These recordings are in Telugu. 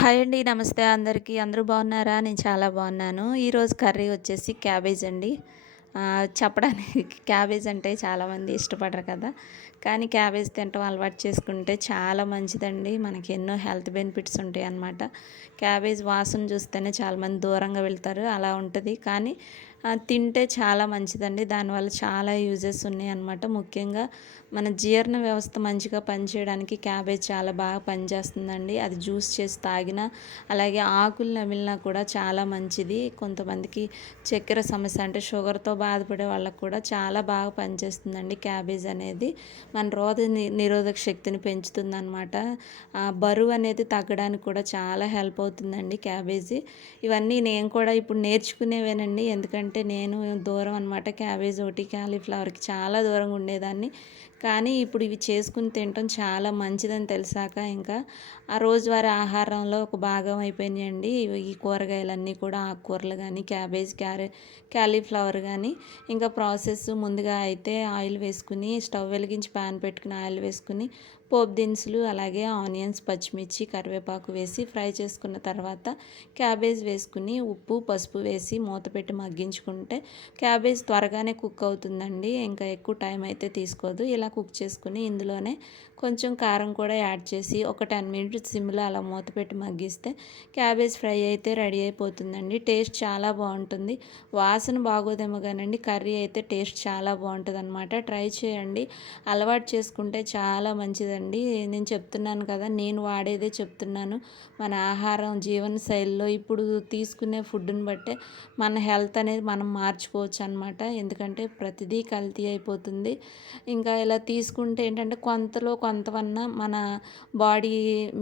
హాయ్ అండి నమస్తే అందరికీ. అందరూ బాగున్నారా? నేను చాలా బాగున్నాను. ఈరోజు కర్రీ వచ్చేసి క్యాబేజ్ అండి. చెప్పడానికి క్యాబేజ్ అంటే చాలామంది ఇష్టపడరు కదా. కానీ క్యాబేజ్ తినటం అలవాటు చేసుకుంటే చాలా మంచిదండి. మనకి ఎన్నో హెల్త్ బెనిఫిట్స్ ఉంటాయి అన్నమాట క్యాబేజ్ వాసన చూస్తేనే చాలామంది దూరంగా వెళ్తారు. అలా ఉంటుంది. కానీ తింటే చాలా మంచిదండి. దానివల్ల చాలా యూజెస్ ఉన్నాయి అన్నమాట ముఖ్యంగా మన జీర్ణ వ్యవస్థ మంచిగా పనిచేయడానికి క్యాబేజ్ చాలా బాగా పనిచేస్తుందండి. అది జ్యూస్ చేసి తాగినా అలాగే ఆకులు నమిలినా కూడా చాలా మంచిది. కొంతమందికి చక్కెర సమస్య అంటే షుగర్తో బాధపడే వాళ్ళకు కూడా చాలా బాగా పనిచేస్తుందండి క్యాబేజ్ అనేది. మన రోగ నిరోధక శక్తిని పెంచుతుంది అనమాట బరువు అనేది తగ్గడానికి కూడా చాలా హెల్ప్ అవుతుందండి క్యాబేజీ. ఇవన్నీ నేను కూడా ఇప్పుడు నేర్చుకునేవేనండి. ఎందుకంటే అంటే నేను దూరం అనమాట క్యాబేజ్ ఒకటి క్యాలీఫ్లవర్కి చాలా దూరంగా ఉండేదాన్ని. కానీ ఇప్పుడు ఇవి చేసుకుని తినటం చాలా మంచిదని తెలిసాక ఇంకా ఆ రోజువారీ ఆహారంలో ఒక భాగం అయిపోయినాయండి. ఈ కూరగాయలన్నీ కూడా ఆకుకూరలు కానీ క్యాబేజ్ క్యారె క్యాలీఫ్లవర్ కానీ ఇంకా ప్రాసెస్ ముందుగా అయితే ఆయిల్ వేసుకుని స్టవ్ వెలిగించి ప్యాన్ పెట్టుకుని ఆయిల్ వేసుకుని పోపు దినుసులు అలాగే ఆనియన్స్ పచ్చిమిర్చి కరివేపాకు వేసి ఫ్రై చేసుకున్న తర్వాత క్యాబేజ్ వేసుకుని ఉప్పు పసుపు వేసి మూత పెట్టి మగ్గించుకుంటే క్యాబేజ్ త్వరగానే కుక్ అవుతుందండి. ఇంకా ఎక్కువ టైం అయితే తీసుకోదు. ఇలా కుక్ చేసుకుని ఇందులోనే కొంచెం కారం కూడా యాడ్ చేసి ఒక టెన్ మినిట్స్ సిమ్లో అలా మూత పెట్టి మగ్గిస్తే క్యాబేజ్ ఫ్రై అయితే రెడీ అయిపోతుందండి. టేస్ట్ చాలా బాగుంటుంది. వాసన బాగోదేమో కానండి కర్రీ అయితే టేస్ట్ చాలా బాగుంటుంది అనమాట ట్రై చేయండి. అలవాటు చేసుకుంటే చాలా మంచిదండి. నేను చెప్తున్నాను కదా నేను వాడేదే చెప్తున్నాను. మన ఆహారం జీవన శైలిలో ఇప్పుడు తీసుకునే ఫుడ్ని బట్టే మన హెల్త్ అనేది మనం మార్చుకోవచ్చు అనమాట ఎందుకంటే ప్రతిదీ కల్తీ అయిపోతుంది. ఇంకా ఇలా తీసుకుంటే ఏంటంటే కొంతలో కొంతవన్నా మన బాడీ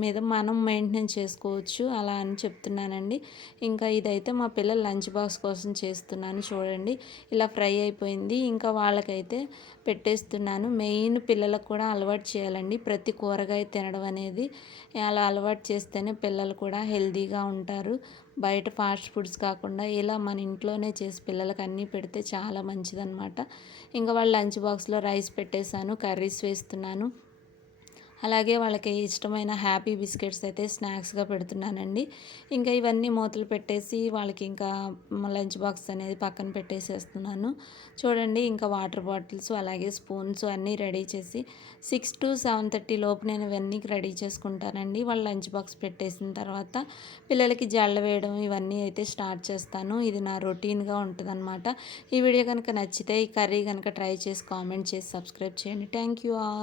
మీద మనం మెయింటెనెన్స్ చేసుకోవచ్చు. అలా అని చెప్తున్నానండి. ఇంకా ఇదైతే మా పిల్లల లంచ్ బాక్స్ కోసం చేస్తున్నాను చూడండి. ఇలా ఫ్రై అయిపోయింది. ఇంకా వాళ్ళకైతే పెట్టేస్తున్నాను. మెయిన్ పిల్లలకు కూడా అలవాటు చేయాలండి. ప్రతి కూరగాయ తినడం అనేది అలా అలవాటు చేస్తేనే పిల్లలు కూడా హెల్తీగా ఉంటారు. బయట ఫాస్ట్ ఫుడ్స్ కాకుండా ఇలా మన ఇంట్లోనే చేసి పిల్లలకి అన్నీ పెడితే చాలా మంచిదన్నమాట. ఇంకా వాళ్ళ లంచ్ బాక్స్లో రైస్ పెట్టేశాను కర్రీస్ వేస్తున్నాను. అలాగే వాళ్ళకి ఇష్టమైన హ్యాపీ బిస్కెట్స్ అయితే స్నాక్స్గా పెడుతున్నానండి. ఇంకా ఇవన్నీ మూతలు పెట్టేసి వాళ్ళకి ఇంకా లంచ్ బాక్స్ అనేది పక్కన పెట్టేసేస్తున్నాను. చూడండి ఇంకా వాటర్ బాటిల్స్ అలాగే స్పూన్స్ అన్నీ రెడీ చేసి సిక్స్ టు సెవెన్ థర్టీ లోపు నేను ఇవన్నీ రెడీ చేసుకుంటానండి. వాళ్ళ లంచ్ బాక్స్ పెట్టేసిన తర్వాత పిల్లలకి జల్ల వేయడం ఇవన్నీ అయితే స్టార్ట్ చేస్తాను. ఇది నా రొటీన్గా ఉంటుందన్నమాట. ఈ వీడియో కనుక నచ్చితే ఈ కర్రీ కనుక ట్రై చేసి కామెంట్ చేసి సబ్స్క్రైబ్ చేయండి. Thank you all.